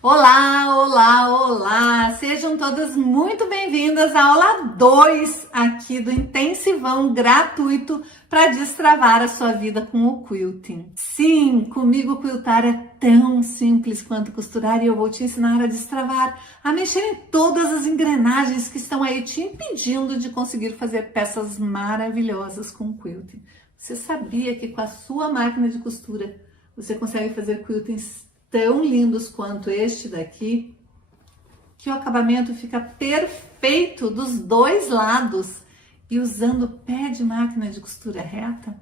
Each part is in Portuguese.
Olá, olá, olá! Sejam todas muito bem-vindas à aula 2 aqui do intensivão gratuito para destravar a sua vida com o quilting. Sim, comigo quiltar é tão simples quanto costurar e eu vou te ensinar a destravar, a mexer em todas as engrenagens que estão aí te impedindo de conseguir fazer peças maravilhosas com o quilting. Você sabia que com a sua máquina de costura você consegue fazer quiltings tão lindos quanto este daqui, que o acabamento fica perfeito dos dois lados e usando o pé de máquina de costura reta?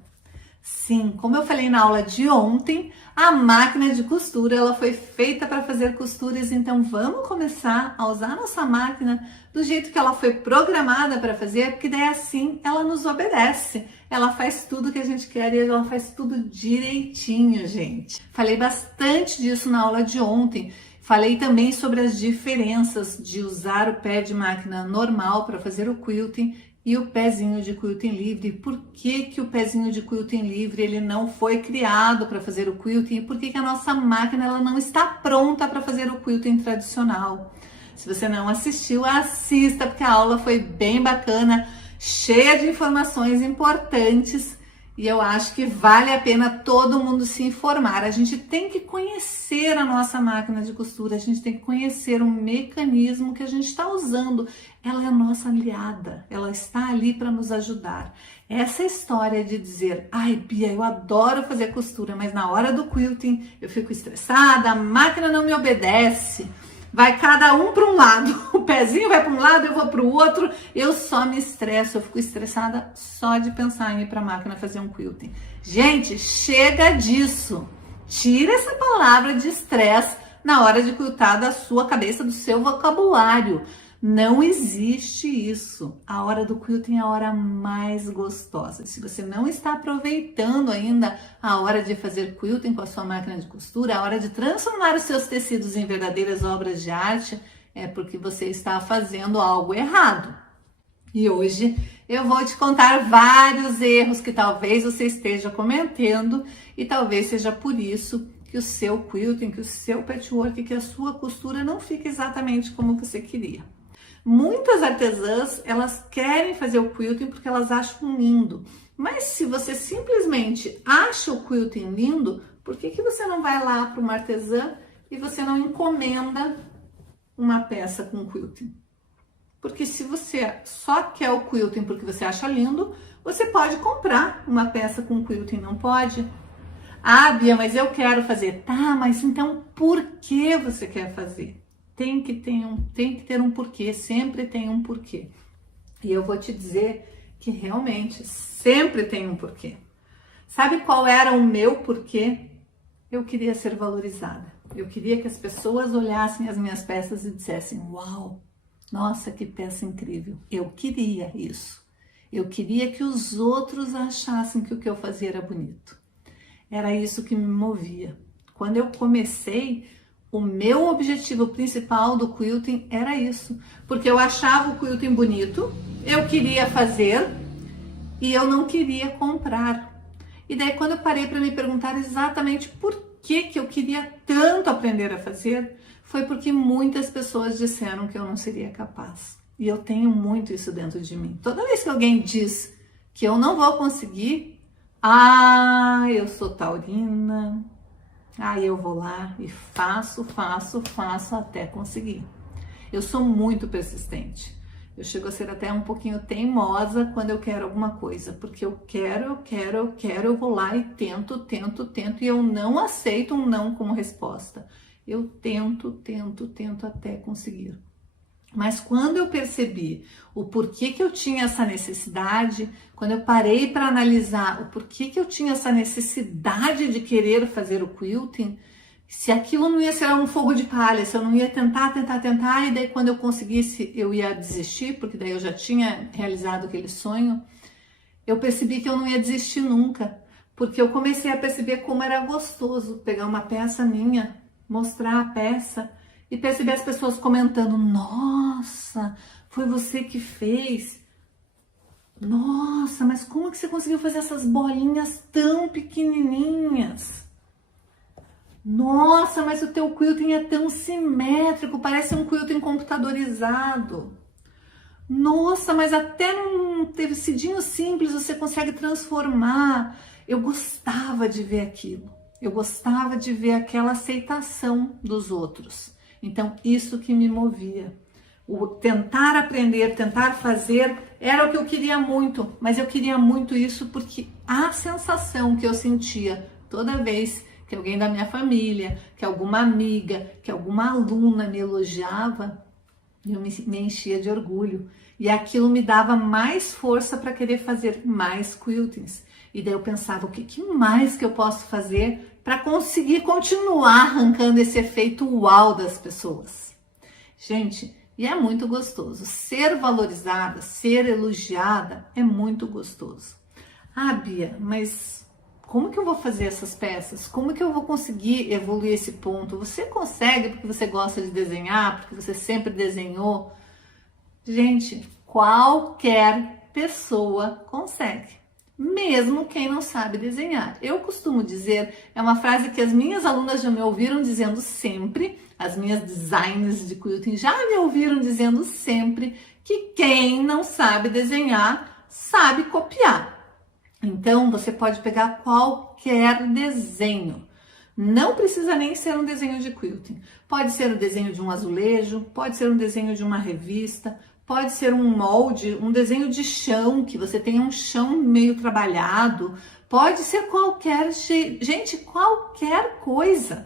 Sim, como eu falei na aula de ontem, a máquina de costura ela foi feita para fazer costuras, então vamos começar a usar a nossa máquina do jeito que ela foi programada para fazer, porque daí assim ela nos obedece. Ela faz tudo que a gente quer e ela faz tudo direitinho, gente. Falei bastante disso na aula de ontem. Falei também sobre as diferenças de usar o pé de máquina normal para fazer o quilting e o pezinho de quilting livre. Por que o pezinho de quilting livre ele não foi criado para fazer o quilting? E por que a nossa máquina ela não está pronta para fazer o quilting tradicional? Se você não assistiu, assista, porque a aula foi bem bacana, cheia de informações importantes e eu acho que vale a pena todo mundo se informar. A gente tem que conhecer a nossa máquina de costura, a gente tem que conhecer o mecanismo que a gente está usando. Ela é a nossa aliada, ela está ali para nos ajudar. Essa história de dizer, ai Bia, eu adoro fazer costura, mas na hora do quilting eu fico estressada, a máquina não me obedece. Vai cada um para um lado, o pezinho vai para um lado, eu vou para o outro, eu só me estresso, eu fico estressada só de pensar em ir para a máquina fazer um quilting. Gente, chega disso, tira essa palavra de estresse na hora de quiltar da sua cabeça, do seu vocabulário. Não existe isso. A hora do quilting é a hora mais gostosa. Se você não está aproveitando ainda a hora de fazer quilting com a sua máquina de costura, a hora de transformar os seus tecidos em verdadeiras obras de arte, é porque você está fazendo algo errado. E hoje eu vou te contar vários erros que talvez você esteja cometendo e talvez seja por isso que o seu quilting, que o seu patchwork, que a sua costura não fica exatamente como você queria. Muitas artesãs, elas querem fazer o quilting porque elas acham lindo. Mas se você simplesmente acha o quilting lindo, por que você não vai lá para uma artesã e você não encomenda uma peça com quilting? Porque se você só quer o quilting porque você acha lindo, você pode comprar uma peça com quilting, não pode? Ah, Bia, mas eu quero fazer. Tá, mas então por que você quer fazer? Tem que ter um porquê, sempre tem um porquê. E eu vou te dizer que realmente sempre tem um porquê. Sabe qual era o meu porquê? Eu queria ser valorizada. Eu queria que as pessoas olhassem as minhas peças e dissessem, uau, nossa, que peça incrível. Eu queria isso. Eu queria que os outros achassem que o que eu fazia era bonito. Era isso que me movia. Quando eu comecei, o meu objetivo principal do quilting era isso, porque eu achava o quilting bonito, eu queria fazer e eu não queria comprar. E daí quando eu parei para me perguntar exatamente por que eu queria tanto aprender a fazer, foi porque muitas pessoas disseram que eu não seria capaz. E eu tenho muito isso dentro de mim. Toda vez que alguém diz que eu não vou conseguir, eu sou taurina. Aí eu vou lá e faço até conseguir. Eu sou muito persistente. Eu chego a ser até um pouquinho teimosa quando eu quero alguma coisa, porque eu quero, eu vou lá e tento, e eu não aceito um não como resposta. Eu tento até conseguir. Mas quando eu percebi o porquê que eu tinha essa necessidade, quando eu parei para analisar o porquê que eu tinha essa necessidade de querer fazer o quilting, se aquilo não ia ser um fogo de palha, se eu não ia tentar, e daí quando eu conseguisse eu ia desistir, porque daí eu já tinha realizado aquele sonho, eu percebi que eu não ia desistir nunca, porque eu comecei a perceber como era gostoso pegar uma peça minha, mostrar a peça, e perceber as pessoas comentando, nossa, foi você que fez? Nossa, mas como que você conseguiu fazer essas bolinhas tão pequenininhas? Nossa, mas o teu quilting é tão simétrico, parece um quilting computadorizado. Nossa, mas até num tecidinho simples você consegue transformar. Eu gostava de ver aquilo. Eu gostava de ver aquela aceitação dos outros. Então, isso que me movia. O tentar aprender, tentar fazer, era o que eu queria muito. Mas eu queria muito isso porque a sensação que eu sentia toda vez que alguém da minha família, que alguma amiga, que alguma aluna me elogiava, eu me enchia de orgulho. E aquilo me dava mais força para querer fazer mais quiltings. E daí eu pensava, o que mais que eu posso fazer para conseguir continuar arrancando esse efeito uau das pessoas? Gente, e é muito gostoso. Ser valorizada, ser elogiada é muito gostoso. Ah, Bia, mas como que eu vou fazer essas peças? Como que eu vou conseguir evoluir esse ponto? Você consegue porque você gosta de desenhar, porque você sempre desenhou? Gente, qualquer pessoa consegue, mesmo quem não sabe desenhar. Eu costumo dizer, é uma frase que as minhas alunas já me ouviram dizendo sempre, as minhas designers de quilting já me ouviram dizendo sempre, que quem não sabe desenhar, sabe copiar. Então, você pode pegar qualquer desenho. Não precisa nem ser um desenho de quilting. Pode ser o desenho de um azulejo, pode ser um desenho de uma revista, pode ser um molde, um desenho de chão, que você tenha um chão meio trabalhado. Pode ser qualquer, gente, qualquer coisa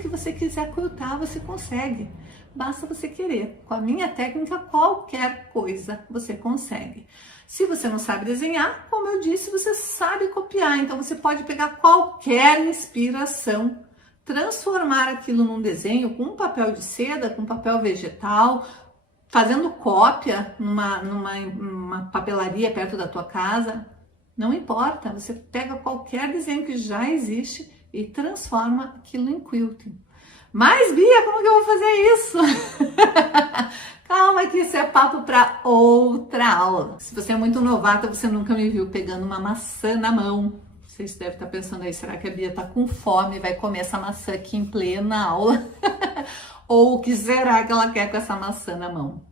que você quiser quiltar, você consegue. Basta você querer. Com a minha técnica, qualquer coisa você consegue. Se você não sabe desenhar, como eu disse, você sabe copiar. Então, você pode pegar qualquer inspiração, transformar aquilo num desenho com papel de seda, com papel vegetal, fazendo cópia numa papelaria perto da tua casa. Não importa, você pega qualquer desenho que já existe e transforma aquilo em quilting. Mas, Bia, como que eu vou fazer isso? Calma que isso é papo para outra aula. Se você é muito novata, você nunca me viu pegando uma maçã na mão. Vocês devem estar pensando aí, será que a Bia está com fome e vai comer essa maçã aqui em plena aula? Ou o que será que ela quer com essa maçã na mão?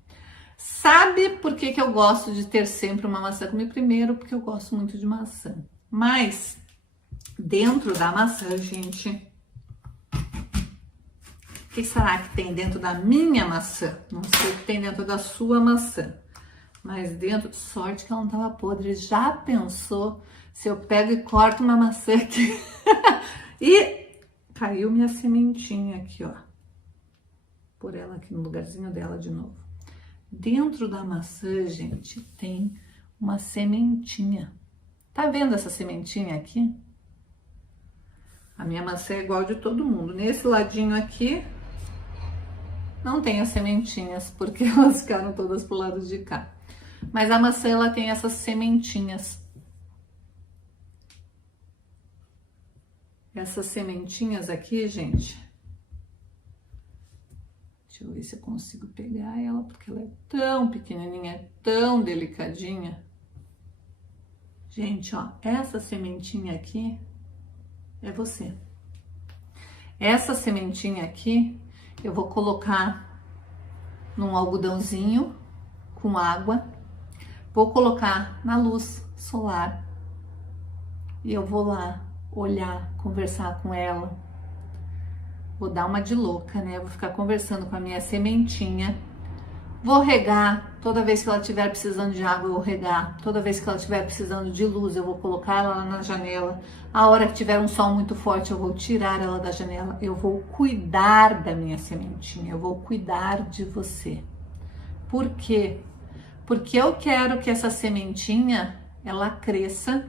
Sabe por que eu gosto de ter sempre uma maçã comigo? Primeiro, porque eu gosto muito de maçã. Mas, dentro da maçã, gente... O que será que tem dentro da minha maçã? Não sei o que tem dentro da sua maçã. Mas dentro, sorte que ela não estava podre. Já pensou se eu pego e corto uma maçã aqui? E caiu minha sementinha aqui, ó. Por ela aqui no lugarzinho dela de novo. Dentro da maçã, gente, tem uma sementinha. Tá vendo essa sementinha aqui? A minha maçã é igual de todo mundo. Nesse ladinho aqui... não tem as sementinhas, porque elas ficaram todas pro lado de cá. Mas a maçã, ela tem essas sementinhas. Essas sementinhas aqui, gente. Deixa eu ver se eu consigo pegar ela, porque ela é tão pequenininha, tão delicadinha. Gente, ó, essa sementinha aqui é você. Essa sementinha aqui... eu vou colocar num algodãozinho com água, vou colocar na luz solar e eu vou lá olhar, conversar com ela. Vou dar uma de louca, né? Vou ficar conversando com a minha sementinha. Vou regar, toda vez que ela estiver precisando de água eu vou regar, toda vez que ela estiver precisando de luz eu vou colocar ela lá na janela, a hora que tiver um sol muito forte eu vou tirar ela da janela, eu vou cuidar da minha sementinha, eu vou cuidar de você. Por quê? Porque eu quero que essa sementinha, ela cresça,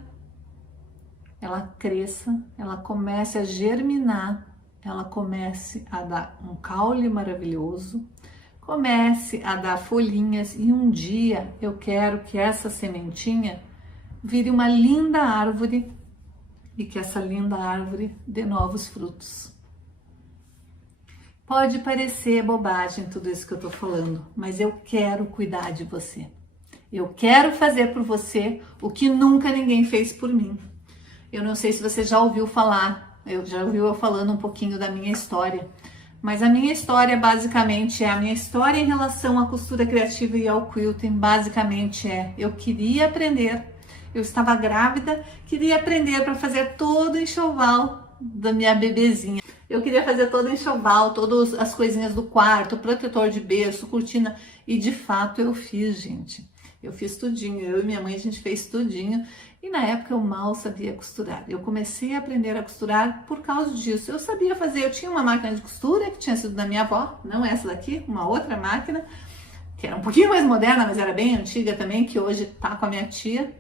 ela comece a germinar, ela comece a dar um caule maravilhoso, comece a dar folhinhas e um dia eu quero que essa sementinha vire uma linda árvore e que essa linda árvore dê novos frutos. Pode parecer bobagem tudo isso que eu tô falando, mas eu quero cuidar de você. Eu quero fazer por você o que nunca ninguém fez por mim. Eu não sei se você já ouviu falar Eu já ouviu eu falando um pouquinho da minha história. Mas a minha história basicamente a minha história em relação à costura criativa e ao quilting, basicamente eu queria aprender, eu estava grávida, queria aprender para fazer todo o enxoval da minha bebezinha. Eu queria fazer todo o enxoval, todas as coisinhas do quarto, protetor de berço, cortina, e de fato eu fiz, gente. Eu fiz tudinho, eu e minha mãe a gente fez tudinho. E na época eu mal sabia costurar. Eu comecei a aprender a costurar por causa disso. Eu sabia fazer, eu tinha uma máquina de costura que tinha sido da minha avó, não essa daqui, uma outra máquina, que era um pouquinho mais moderna, mas era bem antiga também, que hoje tá com a minha tia.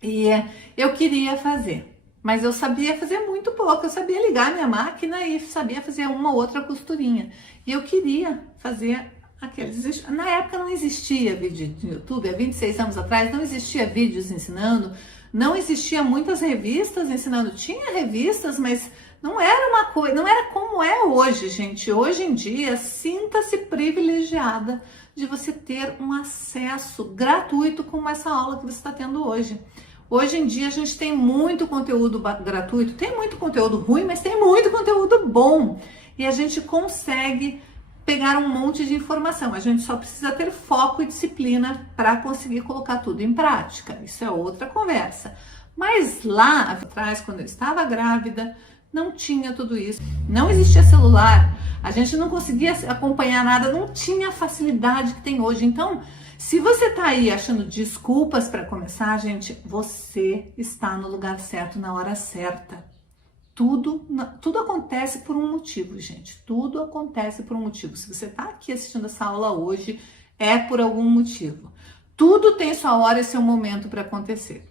E eu queria fazer, mas eu sabia fazer muito pouco. Eu sabia ligar a minha máquina e sabia fazer uma ou outra costurinha. E eu queria fazer aqueles... Na época não existia vídeo no YouTube, há 26 anos atrás, não existia vídeos ensinando, não existia muitas revistas ensinando. Tinha revistas, mas não era uma coisa, não era como é hoje, gente. Hoje em dia, sinta-se privilegiada de você ter um acesso gratuito como essa aula que você está tendo hoje. Hoje em dia a gente tem muito conteúdo gratuito, tem muito conteúdo ruim, mas tem muito conteúdo bom. E a gente consegue pegar um monte de informação. A gente só precisa ter foco e disciplina para conseguir colocar tudo em prática. Isso é outra conversa. Mas lá atrás, quando eu estava grávida, não tinha tudo isso. Não existia celular, a gente não conseguia acompanhar nada, não tinha a facilidade que tem hoje. Então, se você tá aí achando desculpas para começar, gente, você está no lugar certo, na hora certa. Tudo acontece por um motivo, gente. Tudo acontece por um motivo. Se você está aqui assistindo essa aula hoje, é por algum motivo. Tudo tem sua hora e seu momento para acontecer.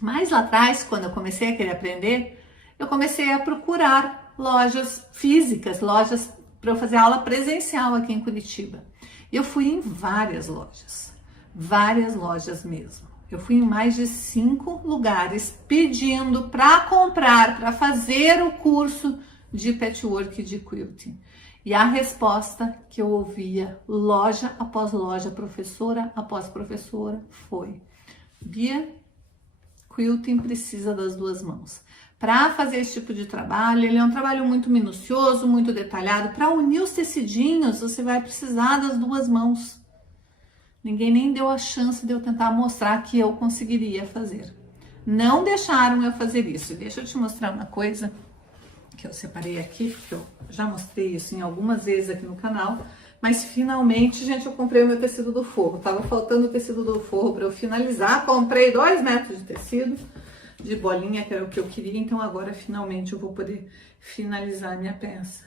Mas lá atrás, quando eu comecei a querer aprender, eu comecei a procurar lojas físicas, lojas para eu fazer aula presencial aqui em Curitiba. Eu fui em várias lojas mesmo. Eu fui em mais de 5 lugares pedindo para comprar, para fazer o curso de patchwork de quilting. E a resposta que eu ouvia, loja após loja, professora após professora, foi: Bia, quilting precisa das 2 mãos. Para fazer esse tipo de trabalho, ele é um trabalho muito minucioso, muito detalhado. Para unir os tecidinhos, você vai precisar das 2 mãos. Ninguém nem deu a chance de eu tentar mostrar que eu conseguiria fazer. Não deixaram eu fazer isso. Deixa eu te mostrar uma coisa que eu separei aqui, porque eu já mostrei isso em algumas vezes aqui no canal. Mas finalmente, gente, eu comprei o meu tecido do forro. Tava faltando o tecido do forro para eu finalizar. Comprei 2 metros de tecido, de bolinha, que era o que eu queria. Então agora finalmente eu vou poder finalizar a minha peça.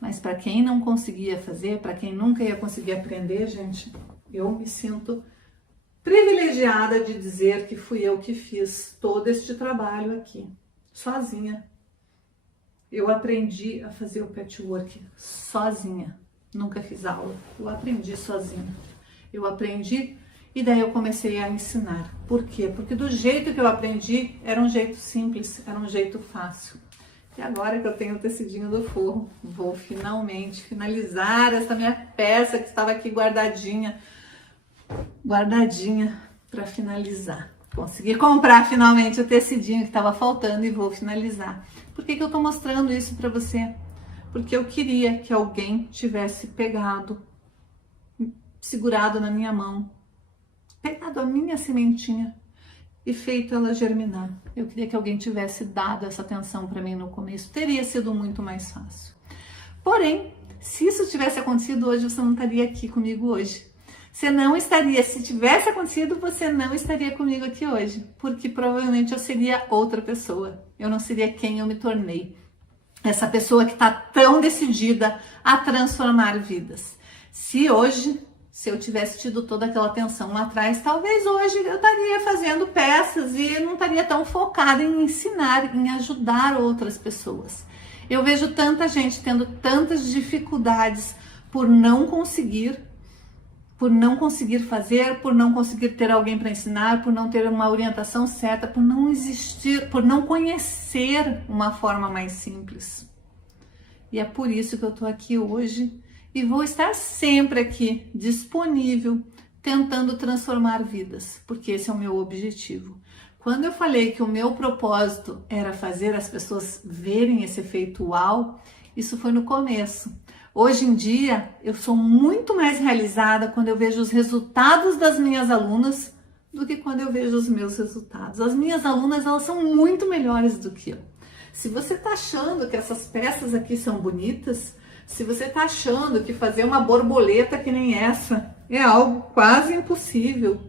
Mas para quem não conseguia fazer, para quem nunca ia conseguir aprender, gente, eu me sinto privilegiada de dizer que fui eu que fiz todo este trabalho aqui, sozinha. Eu aprendi a fazer o patchwork sozinha. Nunca fiz aula, eu aprendi sozinha. Eu aprendi e daí eu comecei a ensinar. Por quê? Porque do jeito que eu aprendi, era um jeito simples, era um jeito fácil. E agora que eu tenho o tecidinho do forro, vou finalmente finalizar essa minha peça que estava aqui guardadinha para finalizar. Consegui comprar finalmente o tecidinho que estava faltando e vou finalizar. Por que eu estou mostrando isso para você? Porque eu queria que alguém tivesse pegado, segurado na minha mão, pegado a minha sementinha e feito ela germinar. Eu queria que alguém tivesse dado essa atenção para mim no começo. Teria sido muito mais fácil. Porém, se isso tivesse acontecido hoje, você não estaria aqui comigo hoje. Você não estaria, se tivesse acontecido, você não estaria comigo aqui hoje, porque provavelmente eu seria outra pessoa. Eu não seria quem eu me tornei. Essa pessoa que está tão decidida a transformar vidas. Se eu tivesse tido toda aquela atenção lá atrás, talvez hoje eu estaria fazendo peças e não estaria tão focada em ensinar, em ajudar outras pessoas. Eu vejo tanta gente tendo tantas dificuldades por não conseguir fazer, por não conseguir ter alguém para ensinar, por não ter uma orientação certa, por não existir, por não conhecer uma forma mais simples. E é por isso que eu estou aqui hoje e vou estar sempre aqui disponível, tentando transformar vidas, porque esse é o meu objetivo. Quando eu falei que o meu propósito era fazer as pessoas verem esse efeito uau, isso foi no começo. Hoje em dia, eu sou muito mais realizada quando eu vejo os resultados das minhas alunas do que quando eu vejo os meus resultados. As minhas alunas, elas são muito melhores do que eu. Se você está achando que essas peças aqui são bonitas, se você está achando que fazer uma borboleta que nem essa é algo quase impossível,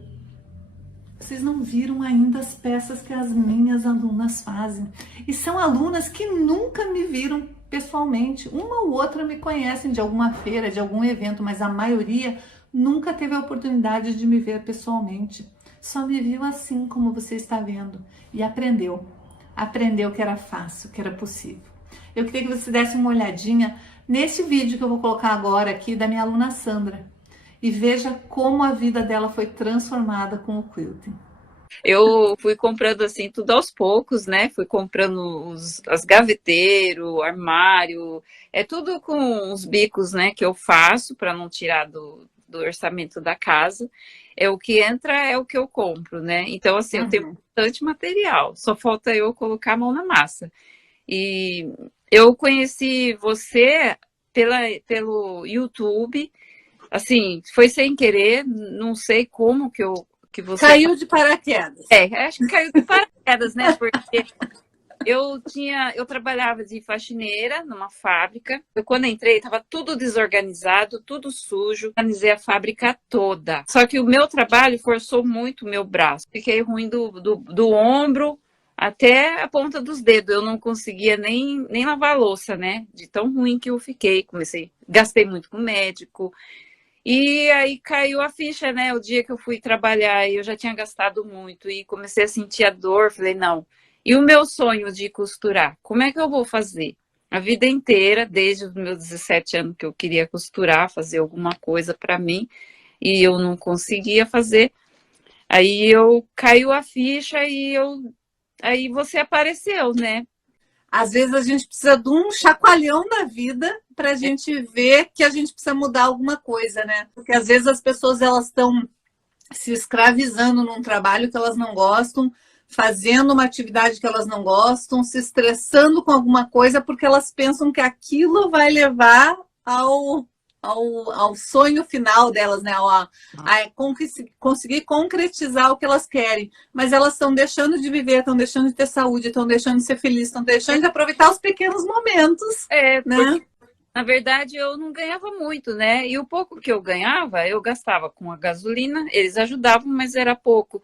vocês não viram ainda as peças que as minhas alunas fazem. E são alunas que nunca me viram pessoalmente. Uma ou outra me conhecem de alguma feira, de algum evento, mas a maioria nunca teve a oportunidade de me ver pessoalmente. Só me viu assim como você está vendo e aprendeu. Aprendeu que era fácil, que era possível. Eu queria que você desse uma olhadinha nesse vídeo que eu vou colocar agora aqui da minha aluna Sandra e veja como a vida dela foi transformada com o quilting. Eu fui comprando assim tudo aos poucos, né? Fui comprando as gaveteiros, armário, é tudo com os bicos, né? Que eu faço para não tirar do orçamento da casa. É o que entra, é o que eu compro, né? Então, assim, eu tenho bastante material, só falta eu colocar a mão na massa. E eu conheci você pelo YouTube, assim, foi sem querer, não sei como que você... Caiu de paraquedas. Acho que caiu de paraquedas, né? Porque eu trabalhava de faxineira numa fábrica. Eu, quando entrei, estava tudo desorganizado, tudo sujo. Organizei a fábrica toda. Só que o meu trabalho forçou muito o meu braço. Fiquei ruim do ombro até a ponta dos dedos. Eu não conseguia nem lavar a louça, né? De tão ruim que eu fiquei. Gastei muito com o médico. E aí caiu a ficha, né? O dia que eu fui trabalhar, eu já tinha gastado muito e comecei a sentir a dor. Falei, não. E o meu sonho de costurar, como é que eu vou fazer? A vida inteira, desde os meus 17 anos que eu queria costurar, fazer alguma coisa para mim, e eu não conseguia fazer. Aí caiu a ficha e aí você apareceu, né? Às vezes a gente precisa de um chacoalhão da vida para a gente ver que a gente precisa mudar alguma coisa, né? Porque às vezes as pessoas elas estão se escravizando num trabalho que elas não gostam, fazendo uma atividade que elas não gostam, se estressando com alguma coisa porque elas pensam que aquilo vai levar ao sonho final delas, né? A conseguir concretizar o que elas querem. Mas elas estão deixando de viver, estão deixando de ter saúde, estão deixando de ser felizes, estão deixando de aproveitar os pequenos momentos. Né? Porque, na verdade, eu não ganhava muito, né? E o pouco que eu ganhava, eu gastava com a gasolina, eles ajudavam, mas era pouco.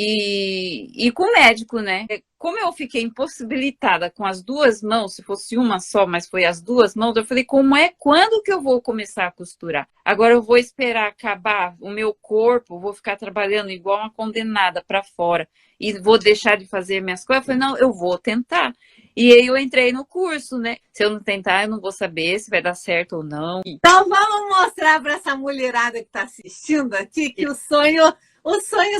E com o médico, né? Como eu fiquei impossibilitada com as duas mãos, se fosse uma só, mas foi as duas mãos, eu falei, quando que eu vou começar a costurar? Agora eu vou esperar acabar o meu corpo, vou ficar trabalhando igual uma condenada para fora e vou deixar de fazer minhas coisas? Eu falei, não, eu vou tentar. E aí eu entrei no curso, né? Se eu não tentar, eu não vou saber se vai dar certo ou não. Então vamos mostrar para essa mulherada que está assistindo aqui que o sonho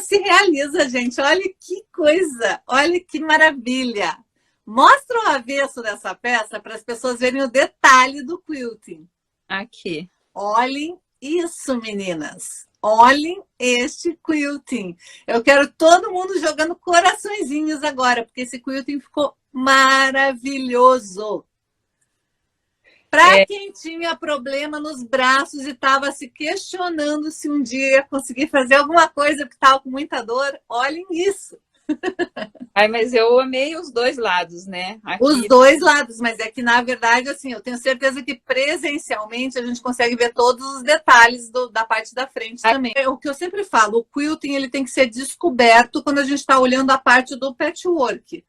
se realiza, gente. Olha que coisa, olha que maravilha. Mostra o avesso dessa peça para as pessoas verem o detalhe do quilting. Aqui. Olhem isso, meninas. Olhem este quilting. Eu quero todo mundo jogando coraçõezinhos agora, porque esse quilting ficou maravilhoso. Para quem tinha problema nos braços e estava se questionando se um dia ia conseguir fazer alguma coisa porque estava com muita dor, olhem isso. Mas eu amei os dois lados, né? Aqui... Os dois lados, mas é que, na verdade, assim, eu tenho certeza que presencialmente a gente consegue ver todos os detalhes da parte da frente também. É o que eu sempre falo, o quilting ele tem que ser descoberto quando a gente está olhando a parte do patchwork.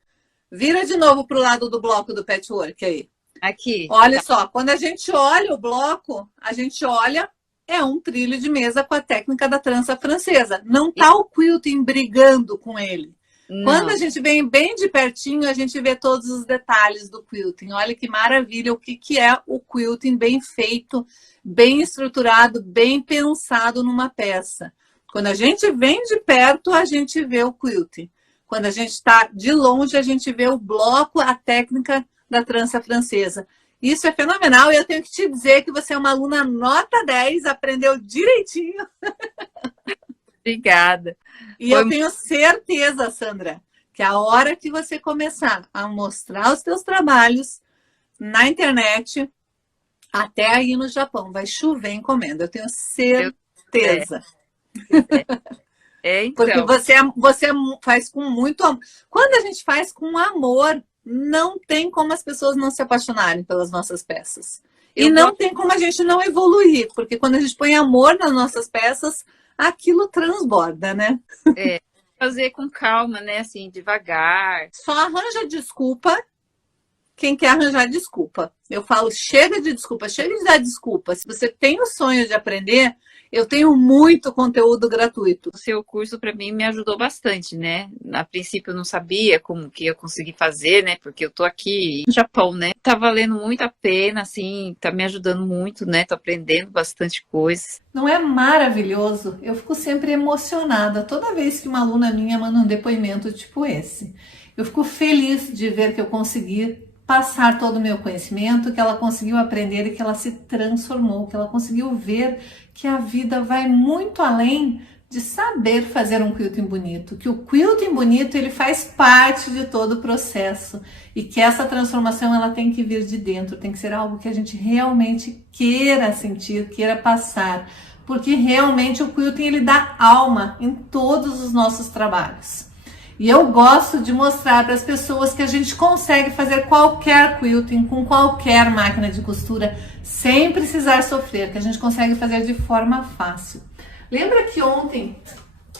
Vira de novo para o lado do bloco do patchwork aí. Aqui. Olha só, quando a gente olha o bloco, a gente olha, é um trilho de mesa com a técnica da trança francesa. Não está o quilting brigando com ele. Não. Quando a gente vem bem de pertinho, a gente vê todos os detalhes do quilting. Olha que maravilha, o que é o quilting bem feito, bem estruturado, bem pensado numa peça. Quando a gente vem de perto, a gente vê o quilting. Quando a gente está de longe, a gente vê o bloco, a técnica da trança francesa. Isso é fenomenal e eu tenho que te dizer que você é uma aluna nota 10, aprendeu direitinho. Obrigada. E eu tenho certeza, Sandra, Que a hora que você começar a mostrar os teus trabalhos na internet, até aí no Japão, vai chover encomenda, eu tenho certeza. Porque Então, você faz com muito amor. Quando a gente faz com amor, não tem como as pessoas não se apaixonarem pelas nossas peças. E não tem como a gente não evoluir, porque quando a gente põe amor nas nossas peças, aquilo transborda, né? fazer com calma, né? Assim, devagar. Só arranja desculpa quem quer arranjar desculpa. Eu falo, chega de desculpa, chega de dar desculpa. Se você tem o sonho de aprender, eu tenho muito conteúdo gratuito. O seu curso, para mim, me ajudou bastante, né? A princípio, eu não sabia como que eu consegui fazer, né? Porque eu tô aqui no Japão, né? Tá valendo muito a pena, assim, tá me ajudando muito, né? Tô aprendendo bastante coisas. Não é maravilhoso? Eu fico sempre emocionada toda vez que uma aluna minha manda um depoimento tipo esse. Eu fico feliz de ver que eu consegui passar todo o meu conhecimento, que ela conseguiu aprender e que ela se transformou, que ela conseguiu ver que a vida vai muito além de saber fazer um quilting bonito, que o quilting bonito ele faz parte de todo o processo e que essa transformação ela tem que vir de dentro, tem que ser algo que a gente realmente queira sentir, queira passar, porque realmente o quilting ele dá alma em todos os nossos trabalhos. E eu gosto de mostrar para as pessoas que a gente consegue fazer qualquer quilting com qualquer máquina de costura sem precisar sofrer, que a gente consegue fazer de forma fácil. Lembra que ontem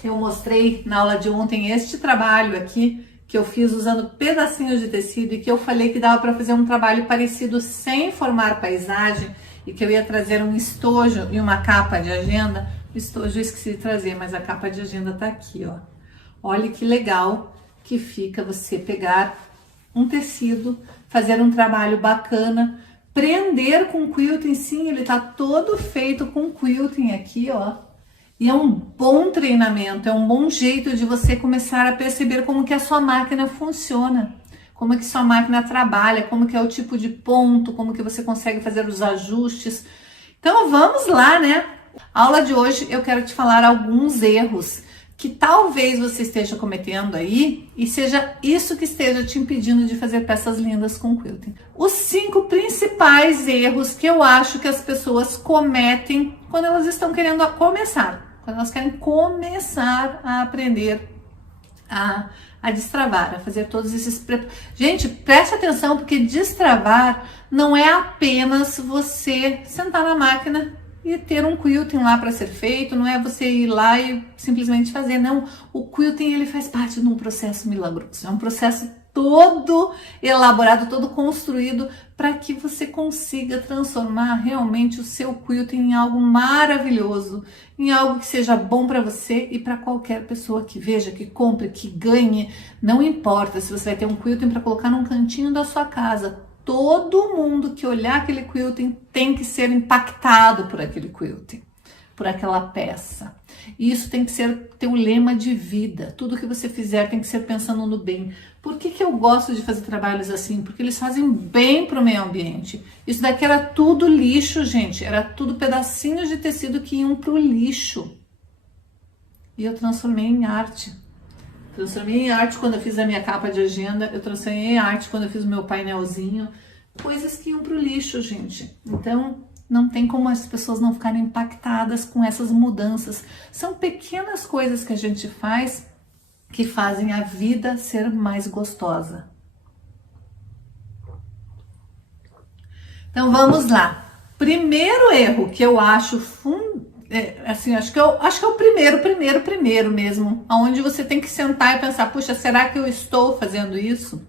eu mostrei na aula de ontem este trabalho aqui que eu fiz usando pedacinhos de tecido e que eu falei que dava para fazer um trabalho parecido sem formar paisagem e que eu ia trazer um estojo e uma capa de agenda? O estojo eu esqueci de trazer, mas a capa de agenda tá aqui, ó. Olha que legal que fica você pegar um tecido, fazer um trabalho bacana, prender com quilting, sim, ele tá todo feito com quilting aqui, ó. E é um bom treinamento, é um bom jeito de você começar a perceber como que a sua máquina funciona, como que sua máquina trabalha, como que é o tipo de ponto, como que você consegue fazer os ajustes. Então vamos lá, né? A aula de hoje eu quero te falar alguns erros que talvez você esteja cometendo aí e seja isso que esteja te impedindo de fazer peças lindas com quilting. Os 5 principais erros que eu acho que as pessoas cometem quando elas estão querendo começar, quando elas querem começar a aprender a destravar, a fazer todos esses... Gente, preste atenção, porque destravar não é apenas você sentar na máquina e ter um quilting lá para ser feito, não é você ir lá e simplesmente fazer, não. O quilting ele faz parte de um processo milagroso, é um processo todo elaborado, todo construído para que você consiga transformar realmente o seu quilting em algo maravilhoso, em algo que seja bom para você e para qualquer pessoa que veja, que compre, que ganhe. Não importa se você vai ter um quilting para colocar num cantinho da sua casa. Todo mundo que olhar aquele quilting tem que ser impactado por aquele quilting, por aquela peça. E isso tem que ser teu lema de vida. Tudo que você fizer tem que ser pensando no bem. Por que que eu gosto de fazer trabalhos assim? Porque eles fazem bem para o meio ambiente. Isso daqui era tudo lixo, gente. Era tudo pedacinhos de tecido que iam para o lixo. E eu transformei em arte. Transformei em arte quando eu fiz a minha capa de agenda, eu transformei em arte quando eu fiz o meu painelzinho, coisas que iam pro lixo, gente. Então, não tem como as pessoas não ficarem impactadas com essas mudanças. São pequenas coisas que a gente faz que fazem a vida ser mais gostosa. Então, vamos lá. Primeiro erro que eu acho assim, acho que é o primeiro mesmo, onde você tem que sentar e pensar, puxa, será que eu estou fazendo isso?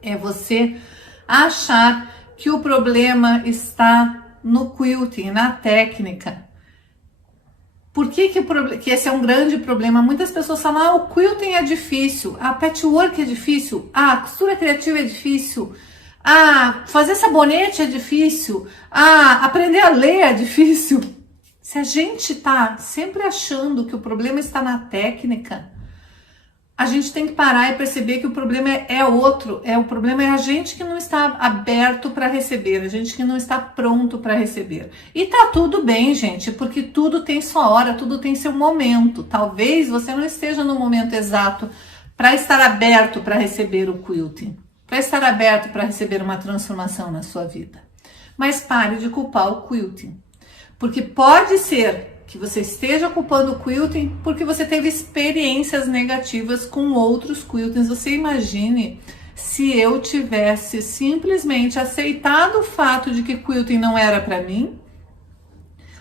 É você achar que o problema está no quilting, na técnica. Por que que esse é um grande problema? Muitas pessoas falam, o quilting é difícil, a patchwork é difícil, a costura criativa é difícil, fazer sabonete é difícil, aprender a ler é difícil. Se a gente tá sempre achando que o problema está na técnica, a gente tem que parar e perceber que o problema é outro. O problema é a gente que não está aberto para receber, a gente que não está pronto para receber. E tá tudo bem, gente, porque tudo tem sua hora, tudo tem seu momento. Talvez você não esteja no momento exato para estar aberto para receber o quilting, para estar aberto para receber uma transformação na sua vida. Mas pare de culpar o quilting, porque pode ser que você esteja culpando o quilting porque você teve experiências negativas com outros quiltings. Você imagine se eu tivesse simplesmente aceitado o fato de que quilting não era para mim,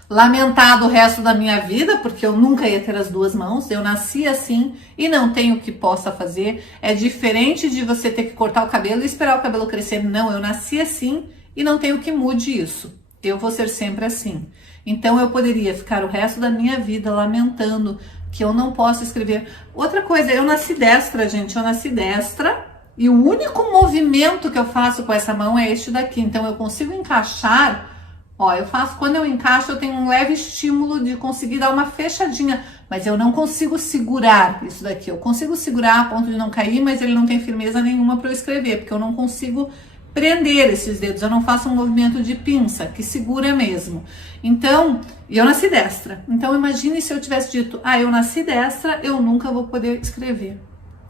lamentado o resto da minha vida, porque eu nunca ia ter as duas mãos, eu nasci assim e não tenho o que possa fazer. É diferente de você ter que cortar o cabelo e esperar o cabelo crescer. Não, eu nasci assim e não tenho que mude isso. Eu vou ser sempre assim. Então eu poderia ficar o resto da minha vida lamentando que eu não posso escrever. Outra coisa, eu nasci destra, gente, eu nasci destra e o único movimento que eu faço com essa mão é este daqui. Então eu consigo encaixar, ó, eu faço, quando eu encaixo eu tenho um leve estímulo de conseguir dar uma fechadinha, mas eu não consigo segurar isso daqui. Eu consigo segurar a ponto de não cair, mas ele não tem firmeza nenhuma para eu escrever, porque eu não consigo prender esses dedos, eu não faço um movimento de pinça, que segura mesmo. Então, eu nasci destra. Então, imagine se eu tivesse dito, eu nasci destra, eu nunca vou poder escrever.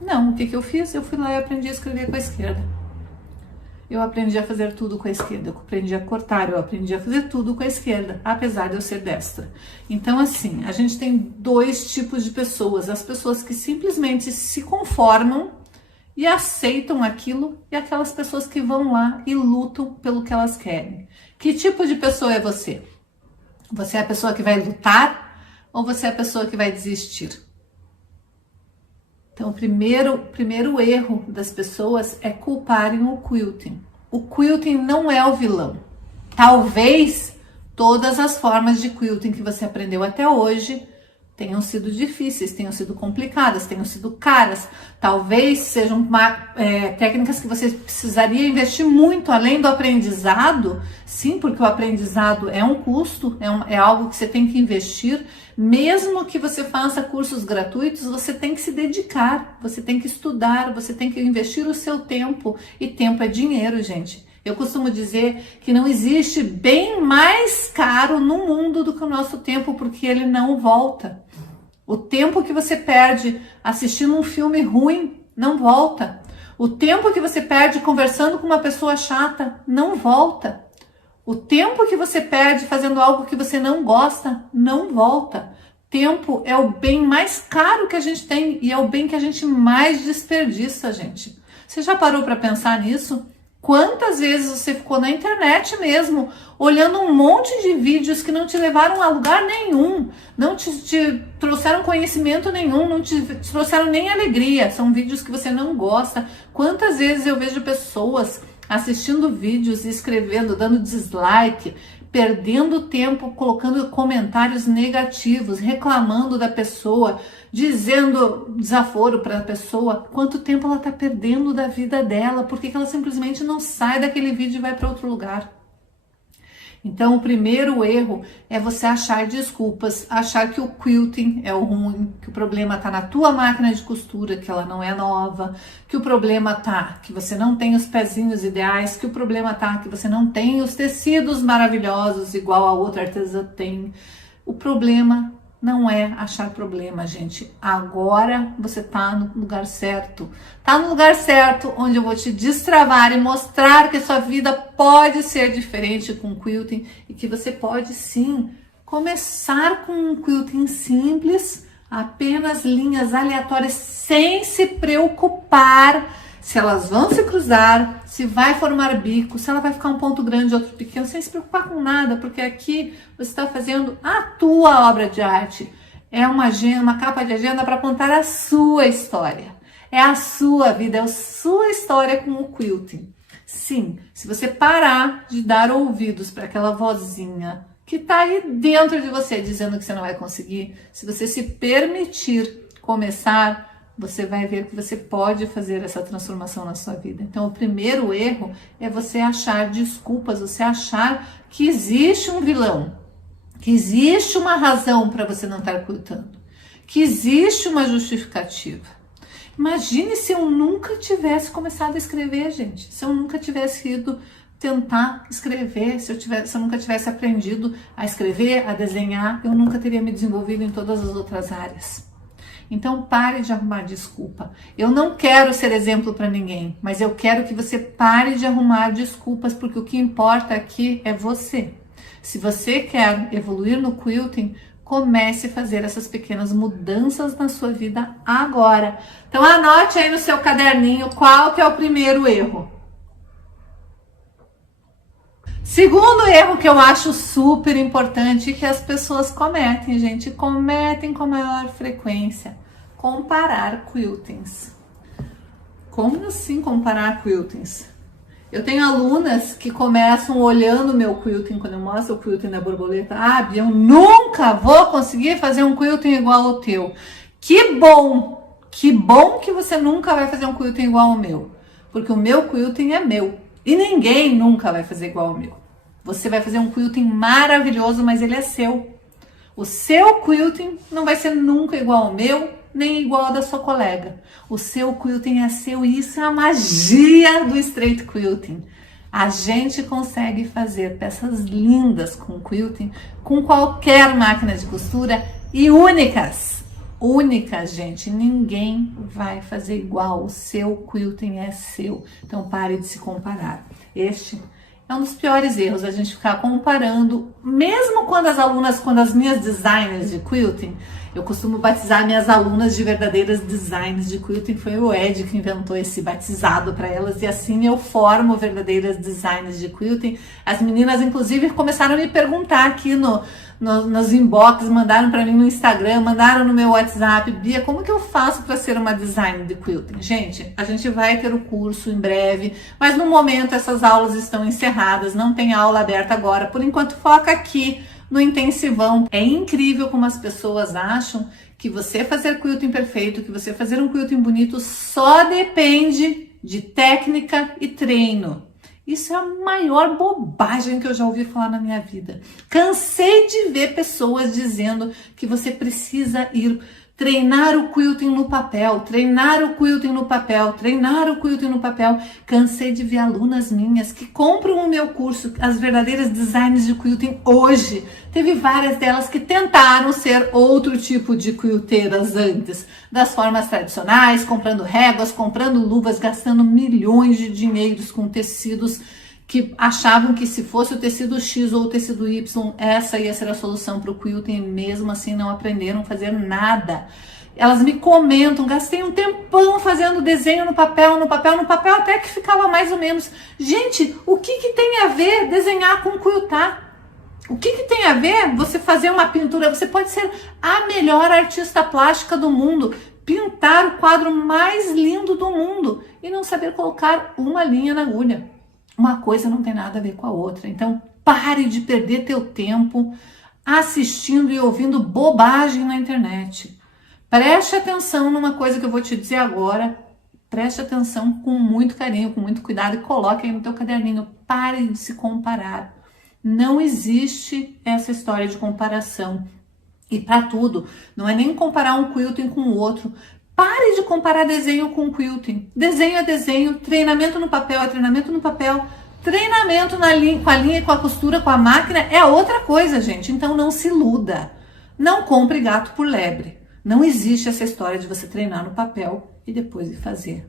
Não, o que eu fiz? Eu fui lá e aprendi a escrever com a esquerda. Eu aprendi a fazer tudo com a esquerda, eu aprendi a cortar, eu aprendi a fazer tudo com a esquerda, apesar de eu ser destra. Então, assim, a gente tem dois tipos de pessoas. As pessoas que simplesmente se conformam e aceitam aquilo, e aquelas pessoas que vão lá e lutam pelo que elas querem. Que tipo de pessoa é você? Você é a pessoa que vai lutar ou você é a pessoa que vai desistir? Então, o primeiro erro das pessoas é culparem o quilting. O quilting não é o vilão. Talvez todas as formas de quilting que você aprendeu até hoje tenham sido difíceis, tenham sido complicadas, tenham sido caras. Talvez sejam técnicas que você precisaria investir muito além do aprendizado. Sim, porque o aprendizado é um custo, é algo que você tem que investir. Mesmo que você faça cursos gratuitos, você tem que se dedicar, você tem que estudar, você tem que investir o seu tempo. E tempo é dinheiro, gente. Eu costumo dizer que não existe bem mais caro no mundo do que o nosso tempo, porque ele não volta. O tempo que você perde assistindo um filme ruim não volta. O tempo que você perde conversando com uma pessoa chata não volta. O tempo que você perde fazendo algo que você não gosta não volta. Tempo é o bem mais caro que a gente tem e é o bem que a gente mais desperdiça, gente. Você já parou para pensar nisso? Quantas vezes você ficou na internet mesmo, olhando um monte de vídeos que não te levaram a lugar nenhum, não te trouxeram conhecimento nenhum, não te trouxeram nem alegria, são vídeos que você não gosta. Quantas vezes eu vejo pessoas assistindo vídeos e escrevendo, dando dislike, perdendo tempo, colocando comentários negativos, reclamando da pessoa, dizendo desaforo para a pessoa, quanto tempo ela está perdendo da vida dela, porque ela simplesmente não sai daquele vídeo e vai para outro lugar. Então, o primeiro erro é você achar desculpas, achar que o quilting é o ruim, que o problema está na tua máquina de costura, que ela não é nova, que o problema está que você não tem os pezinhos ideais, que o problema está que você não tem os tecidos maravilhosos igual a outra artesã tem. O problema não é achar problema, gente. Agora você tá no lugar certo. Tá no lugar certo, onde eu vou te destravar e mostrar que a sua vida pode ser diferente com quilting e que você pode sim começar com um quilting simples, apenas linhas aleatórias, sem se preocupar se elas vão se cruzar, se vai formar bico, se ela vai ficar um ponto grande, outro pequeno, sem se preocupar com nada, porque aqui você está fazendo a tua obra de arte. É uma agenda, uma capa de agenda para contar a sua história. É a sua vida, é a sua história com o quilting. Sim, se você parar de dar ouvidos para aquela vozinha que está aí dentro de você dizendo que você não vai conseguir, se você se permitir começar, você vai ver que você pode fazer essa transformação na sua vida. Então, o primeiro erro é você achar desculpas, você achar que existe um vilão, que existe uma razão para você não estar quiltando, que existe uma justificativa. Imagine se eu nunca tivesse começado a escrever, gente. Se eu nunca tivesse ido tentar escrever, se eu nunca tivesse aprendido a escrever, a desenhar, eu nunca teria me desenvolvido em todas as outras áreas. Então pare de arrumar desculpa. Eu não quero ser exemplo para ninguém, mas eu quero que você pare de arrumar desculpas, porque o que importa aqui é você. Se você quer evoluir no quilting, comece a fazer essas pequenas mudanças na sua vida agora. Então anote aí no seu caderninho qual que é o primeiro erro. Segundo erro que eu acho super importante que as pessoas cometem, gente, cometem com maior frequência: comparar quiltings. Como assim comparar quiltings? Eu tenho alunas que começam olhando o meu quilting, quando eu mostro o quilting da borboleta. Ah, Bia, eu nunca vou conseguir fazer um quilting igual ao teu. Que bom que você nunca vai fazer um quilting igual ao meu, porque o meu quilting é meu e ninguém nunca vai fazer igual ao meu. Você vai fazer um quilting maravilhoso, mas ele é seu. O seu quilting não vai ser nunca igual ao meu, nem igual ao da sua colega. O seu quilting é seu e isso é a magia do straight quilting. A gente consegue fazer peças lindas com quilting, com qualquer máquina de costura e únicas. Únicas, gente. Ninguém vai fazer igual. O seu quilting é seu. Então pare de se comparar. Este é um dos piores erros, a gente ficar comparando, mesmo quando as minhas designers de quilting, eu costumo batizar minhas alunas de verdadeiras designers de quilting, foi o Ed que inventou esse batizado para elas, e assim eu formo verdadeiras designers de quilting. As meninas, inclusive, começaram a me perguntar aqui nos inbox, mandaram para mim no Instagram, mandaram no meu WhatsApp: Bia, como que eu faço para ser uma designer de quilting? Gente, a gente vai ter o curso em breve, mas no momento essas aulas estão encerradas, não tem aula aberta agora. Por enquanto, foca aqui no intensivão. É incrível como as pessoas acham que você fazer quilting perfeito, que você fazer um quilting bonito só depende de técnica e treino. Isso é a maior bobagem que eu já ouvi falar na minha vida. Cansei de ver pessoas dizendo que você precisa ir treinar o quilting no papel, treinar o quilting no papel, treinar o quilting no papel. Cansei de ver alunas minhas que compram o meu curso, as verdadeiras designers de quilting hoje. Teve várias delas que tentaram ser outro tipo de quilteiras antes, das formas tradicionais, comprando réguas, comprando luvas, gastando milhões de dinheiros com tecidos que achavam que se fosse o tecido X ou o tecido Y, essa ia ser a solução para o quilting, e mesmo assim não aprenderam a fazer nada. Elas me comentam: gastei um tempão fazendo desenho no papel até que ficava mais ou menos. Gente, o que tem a ver desenhar com quiltar? O que tem a ver você fazer uma pintura? Você pode ser a melhor artista plástica do mundo, pintar o quadro mais lindo do mundo e não saber colocar uma linha na agulha. Uma coisa não tem nada a ver com a outra. Então pare de perder teu tempo assistindo e ouvindo bobagem na internet. Preste atenção numa coisa que eu vou te dizer agora. Preste atenção com muito carinho, com muito cuidado e coloque aí no teu caderninho. Pare de se comparar. Não existe essa história de comparação. E para tudo, não é nem comparar um quilting com o outro. Pare de comparar desenho com quilting. Desenho é desenho, treinamento no papel é treinamento no papel, treinamento com a linha e com a costura, com a máquina é outra coisa, gente. Então não se iluda. Não compre gato por lebre. Não existe essa história de você treinar no papel e depois ir fazer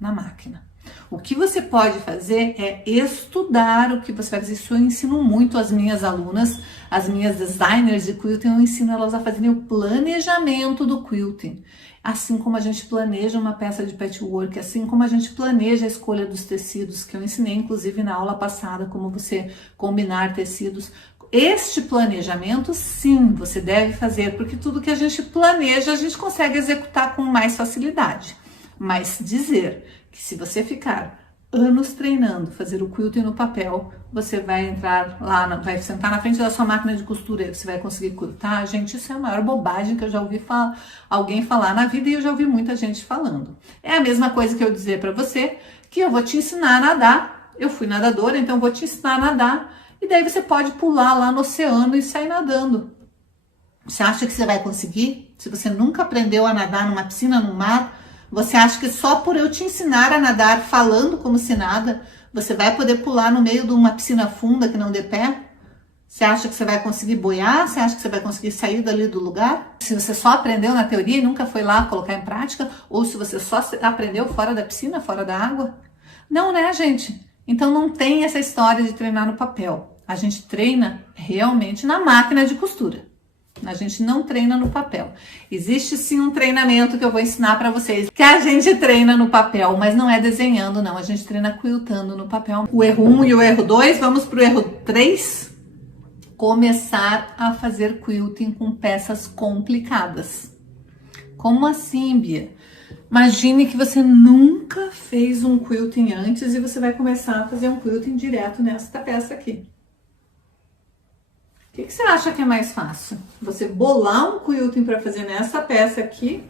na máquina. O que você pode fazer é estudar o que você vai fazer. Isso eu ensino muito às minhas alunas, as minhas designers de quilting, eu ensino elas a fazerem o planejamento do quilting. Assim como a gente planeja uma peça de patchwork, assim como a gente planeja a escolha dos tecidos, que eu ensinei inclusive na aula passada, como você combinar tecidos. Este planejamento, sim, você deve fazer, porque tudo que a gente planeja, a gente consegue executar com mais facilidade. Mas dizer que se você ficar anos treinando, fazer o quilting no papel, você vai entrar lá, vai sentar na frente da sua máquina de costura e você vai conseguir quiltar. Gente, isso é a maior bobagem que eu já ouvi alguém falar na vida e eu já ouvi muita gente falando. É a mesma coisa que eu dizer para você que eu vou te ensinar a nadar. Eu fui nadadora, então eu vou te ensinar a nadar e daí você pode pular lá no oceano e sair nadando. Você acha que você vai conseguir? Se você nunca aprendeu a nadar numa piscina, no mar, você acha que só por eu te ensinar a nadar falando como se nada, você vai poder pular no meio de uma piscina funda que não dê pé? Você acha que você vai conseguir boiar? Você acha que você vai conseguir sair dali do lugar? Se você só aprendeu na teoria e nunca foi lá colocar em prática, ou se você só aprendeu fora da piscina, fora da água? Não, né, gente? Então não tem essa história de treinar no papel. A gente treina realmente na máquina de costura. A gente não treina no papel. Existe sim um treinamento que eu vou ensinar para vocês, que a gente treina no papel, mas não é desenhando, não. A gente treina quiltando no papel. O erro 1 e o erro 2, vamos pro erro 3. Começar a fazer quilting com peças complicadas. Como assim, Bia? Imagine que você nunca fez um quilting antes e você vai começar a fazer um quilting direto nessa peça aqui. O que você acha que é mais fácil? Você bolar um quilting para fazer nessa peça aqui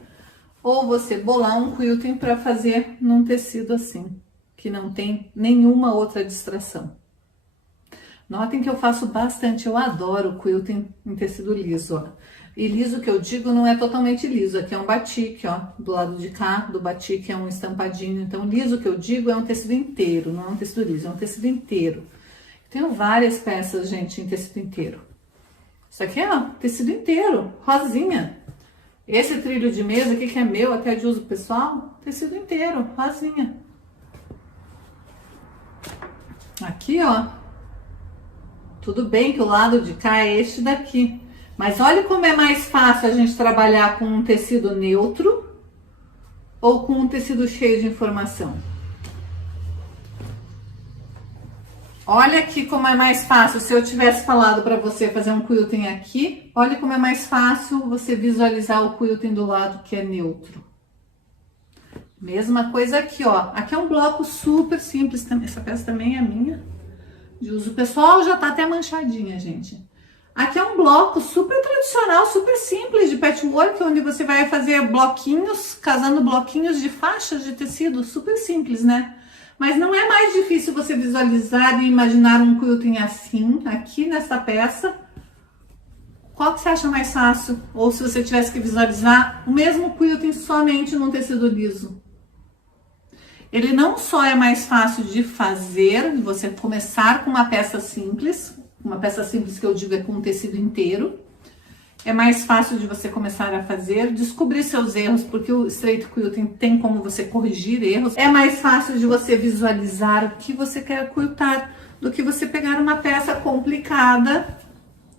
ou você bolar um quilting para fazer num tecido assim, que não tem nenhuma outra distração? Notem que eu faço bastante, eu adoro quilting em tecido liso, ó. E liso que eu digo não é totalmente liso, aqui é um batik, ó, do lado de cá do batik é um estampadinho, então liso que eu digo é um tecido inteiro, não é um tecido liso, é um tecido inteiro. Tenho várias peças, gente, em tecido inteiro. Isso aqui é ó, tecido inteiro, rosinha. Esse trilho de mesa aqui que é meu, até de uso pessoal, tecido inteiro, rosinha. Aqui, ó. Tudo bem que o lado de cá é este daqui. Mas olha como é mais fácil a gente trabalhar com um tecido neutro ou com um tecido cheio de informação. Olha aqui como é mais fácil. Se eu tivesse falado para você fazer um quilting aqui, olha como é mais fácil você visualizar o quilting do lado que é neutro. Mesma coisa aqui, ó. Aqui é um bloco super simples também. Essa peça também é minha, de uso pessoal, já tá até manchadinha, gente. Aqui é um bloco super tradicional, super simples de patchwork, onde você vai fazer bloquinhos, casando bloquinhos de faixas de tecido, super simples, né? Mas não é mais difícil você visualizar e imaginar um quilting assim, aqui nessa peça. Qual que você acha mais fácil? Ou se você tivesse que visualizar o mesmo quilting somente num tecido liso? Ele não só é mais fácil de fazer, você começar com uma peça simples que eu digo é com um tecido inteiro. É mais fácil de você começar a fazer, descobrir seus erros, porque o straight quilting tem como você corrigir erros. É mais fácil de você visualizar o que você quer quiltar do que você pegar uma peça complicada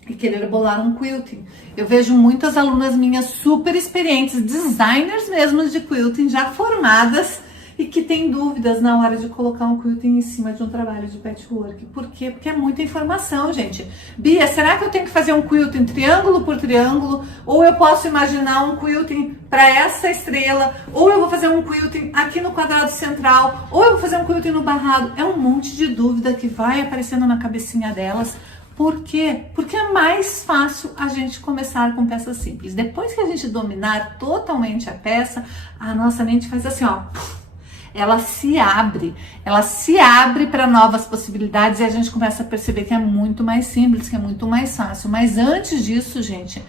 e querer bolar um quilting. Eu vejo muitas alunas minhas super experientes, designers mesmo de quilting, já formadas, e que tem dúvidas na hora de colocar um quilting em cima de um trabalho de patchwork. Por quê? Porque é muita informação, gente. Bia, será que eu tenho que fazer um quilting triângulo por triângulo? Ou eu posso imaginar um quilting para essa estrela? Ou eu vou fazer um quilting aqui no quadrado central? Ou eu vou fazer um quilting no barrado? É um monte de dúvida que vai aparecendo na cabecinha delas. Por quê? Porque é mais fácil a gente começar com peças simples. Depois que a gente dominar totalmente a peça, a nossa mente faz assim, ó... ela se abre para novas possibilidades e a gente começa a perceber que é muito mais simples, que é muito mais fácil. Mas antes disso, gente,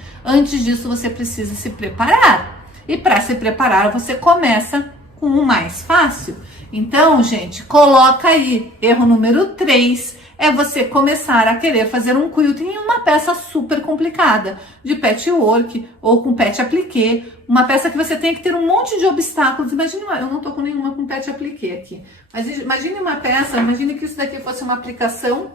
você precisa se preparar. E para se preparar, você começa com o mais fácil. Então, gente, coloca aí, erro número 3, é você começar a querer fazer um quilting em uma peça super complicada, de patchwork ou com patch appliqué, uma peça que você tem que ter um monte de obstáculos. Imagine eu não tô com nenhuma com patch appliqué aqui, mas imagine uma peça, imagine que isso daqui fosse uma aplicação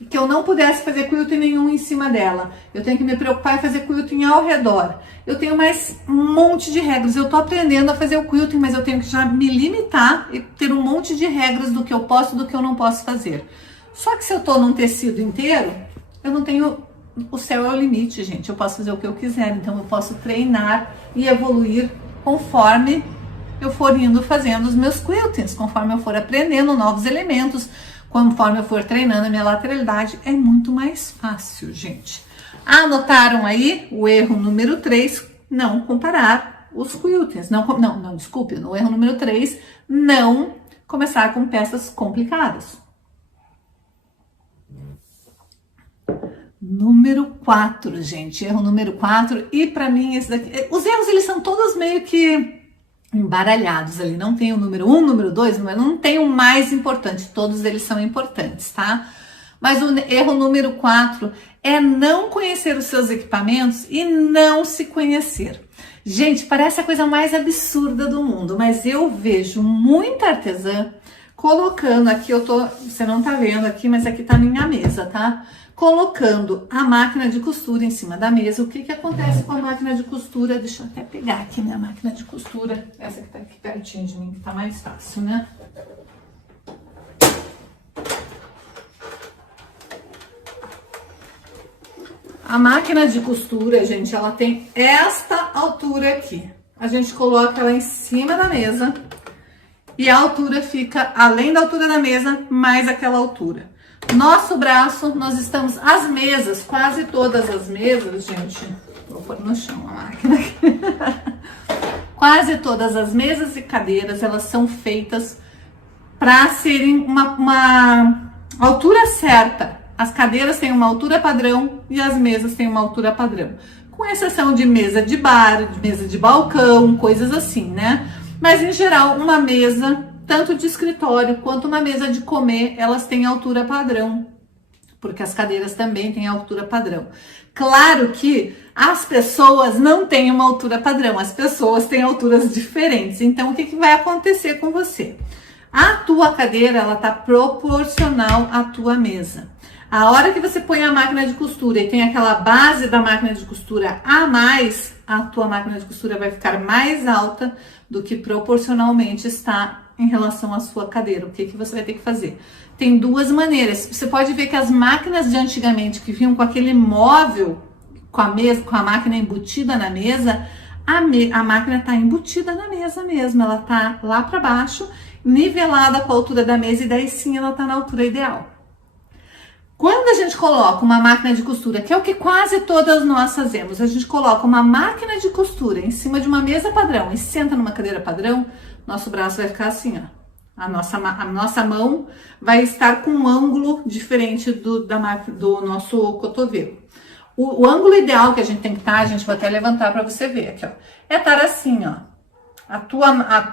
e que eu não pudesse fazer quilting nenhum em cima dela. Eu tenho que me preocupar em fazer quilting ao redor. Eu tenho mais um monte de regras. Eu tô aprendendo a fazer o quilting, mas eu tenho que já me limitar e ter um monte de regras do que eu posso e do que eu não posso fazer. Só que se eu tô num tecido inteiro, eu não tenho... O céu é o limite, gente. Eu posso fazer o que eu quiser. Então, eu posso treinar e evoluir conforme eu for indo fazendo os meus quiltings, conforme eu for aprendendo novos elementos, conforme eu for treinando a minha lateralidade. É muito mais fácil, gente. Anotaram aí o erro número 3, não comparar os quiltings. Desculpe, no erro número 3, não começar com peças complicadas. Número 4, gente, erro número 4, e para mim esse daqui, os erros eles são todos meio que embaralhados ali, não tem o número 1, número 2, não tem o mais importante, todos eles são importantes, tá? Mas o erro número 4 é não conhecer os seus equipamentos e não se conhecer. Gente, parece a coisa mais absurda do mundo, mas eu vejo muita artesã colocando aqui, você não tá vendo aqui, mas aqui tá a minha mesa, tá? Colocando a máquina de costura em cima da mesa. O que que acontece com a máquina de costura? Deixa eu até pegar aqui minha máquina de costura. Essa que tá aqui pertinho de mim, que tá mais fácil, né? A máquina de costura, gente, ela tem esta altura aqui. A gente coloca ela em cima da mesa e a altura fica além da altura da mesa, mais aquela altura. Nosso braço, nós estamos, as mesas, quase todas as mesas, gente, vou pôr no chão a máquina aqui. Quase todas as mesas e cadeiras, elas são feitas para serem uma altura certa. As cadeiras têm uma altura padrão e as mesas têm uma altura padrão. Com exceção de mesa de bar, de mesa de balcão, coisas assim, né? Mas, em geral, uma mesa, tanto de escritório quanto uma mesa de comer, elas têm altura padrão. Porque as cadeiras também têm altura padrão. Claro que as pessoas não têm uma altura padrão. As pessoas têm alturas diferentes. Então, o que vai acontecer com você? A tua cadeira, ela tá proporcional à tua mesa. A hora que você põe a máquina de costura e tem aquela base da máquina de costura a mais, a tua máquina de costura vai ficar mais alta do que proporcionalmente está em relação à sua cadeira. O que você vai ter que fazer? Tem duas maneiras. Você pode ver que as máquinas de antigamente que vinham com aquele móvel, com a máquina embutida na mesa, a máquina está embutida na mesa mesmo. Ela está lá para baixo, nivelada com a altura da mesa e daí sim ela está na altura ideal. Quando a gente coloca uma máquina de costura, que é o que quase todas nós fazemos, a gente coloca uma máquina de costura em cima de uma mesa padrão e senta numa cadeira padrão, nosso braço vai ficar assim, ó. A nossa mão vai estar com um ângulo diferente do nosso cotovelo. O ângulo ideal que a gente tem que estar, a gente vai até levantar para você ver aqui, ó, é estar assim, ó.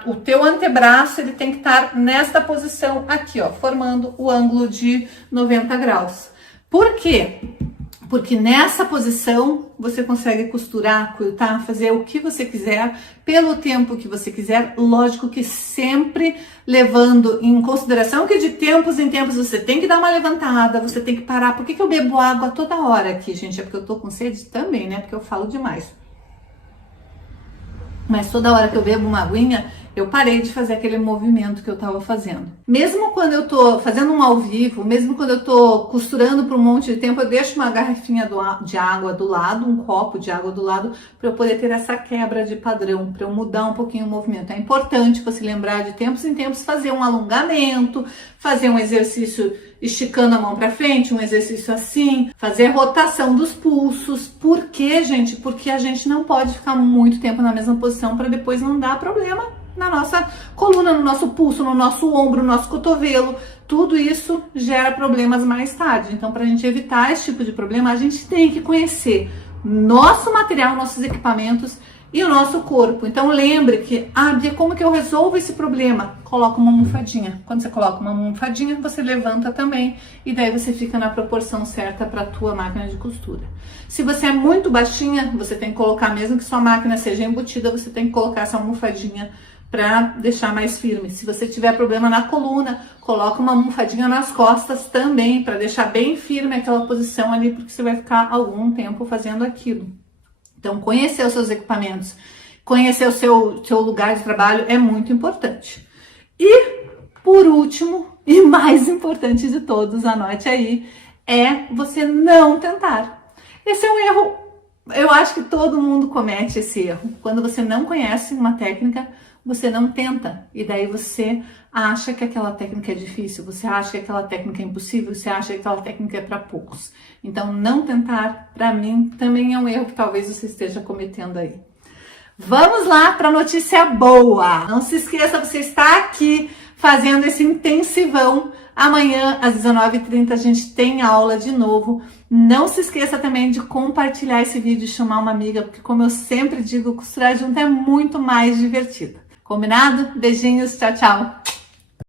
O teu antebraço, ele tem que estar nesta posição aqui, ó, formando o ângulo de 90 graus. Por quê? Porque nessa posição você consegue costurar, quiltar, fazer o que você quiser, pelo tempo que você quiser, lógico que sempre levando em consideração que de tempos em tempos você tem que dar uma levantada, você tem que parar. Por que eu bebo água toda hora aqui, gente? É porque eu tô com sede também, né? Porque eu falo demais. Mas toda hora que eu bebo uma aguinha, eu parei de fazer aquele movimento que eu tava fazendo. Mesmo quando eu tô fazendo um ao vivo, mesmo quando eu tô costurando por um monte de tempo, eu deixo uma garrafinha de água do lado, um copo de água do lado, para eu poder ter essa quebra de padrão, para eu mudar um pouquinho o movimento. É importante você lembrar de tempos em tempos fazer um alongamento, fazer um exercício esticando a mão para frente, um exercício assim, fazer rotação dos pulsos. Por quê, gente? Porque a gente não pode ficar muito tempo na mesma posição para depois não dar problema na nossa coluna, no nosso pulso, no nosso ombro, no nosso cotovelo. Tudo isso gera problemas mais tarde. Então, para a gente evitar esse tipo de problema, a gente tem que conhecer nosso material, nossos equipamentos e o nosso corpo. Então lembre que, Bia, como que eu resolvo esse problema? Coloca uma almofadinha. Quando você coloca uma almofadinha, você levanta também e daí você fica na proporção certa para a tua máquina de costura. Se você é muito baixinha, você tem que colocar, mesmo que sua máquina seja embutida, você tem que colocar essa almofadinha para deixar mais firme. Se você tiver problema na coluna, coloca uma almofadinha nas costas também, para deixar bem firme aquela posição ali, porque você vai ficar algum tempo fazendo aquilo. Então, conhecer os seus equipamentos, conhecer o seu lugar de trabalho é muito importante. E, por último, e mais importante de todos, anote aí, é você não tentar. Esse é um erro, eu acho que todo mundo comete esse erro. Quando você não conhece uma técnica, você não tenta. E daí você acha que aquela técnica é difícil, você acha que aquela técnica é impossível, você acha que aquela técnica é para poucos. Então, não tentar, para mim, também é um erro que talvez você esteja cometendo aí. Vamos lá para a notícia boa. Não se esqueça, você está aqui fazendo esse intensivão. Amanhã, às 19h30, a gente tem aula de novo. Não se esqueça também de compartilhar esse vídeo e chamar uma amiga, porque, como eu sempre digo, costurar junto é muito mais divertido. Combinado? Beijinhos, tchau, tchau!